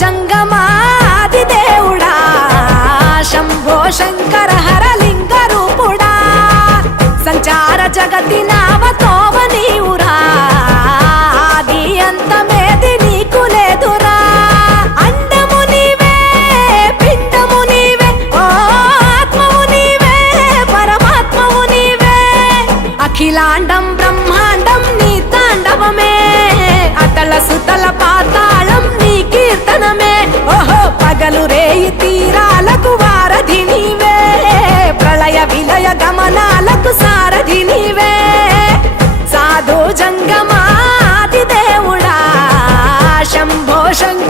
జంగమాది దేవుడా శంభో శంకర హరలింగ రూపుడా సంచార జగతి నామతోవ నీవురా ఆది అంతమేది నీకు లేదురా అండము నీవే పిండము నీవే ఓ ఆత్మవు నీవే పరమాత్మవు నీవే అఖిలాండం బ్రహ్మాండం నీ తాండవమే అతల సుతల పాతాళం నీ కీర్తనమే ఓహో పగలు రేయి తీరాలకు వారధి నీవే ప్రళయ విలయ గమనాలకు సారథి నీవే సాధు జంగమాది దేవుడా శంభో శంకర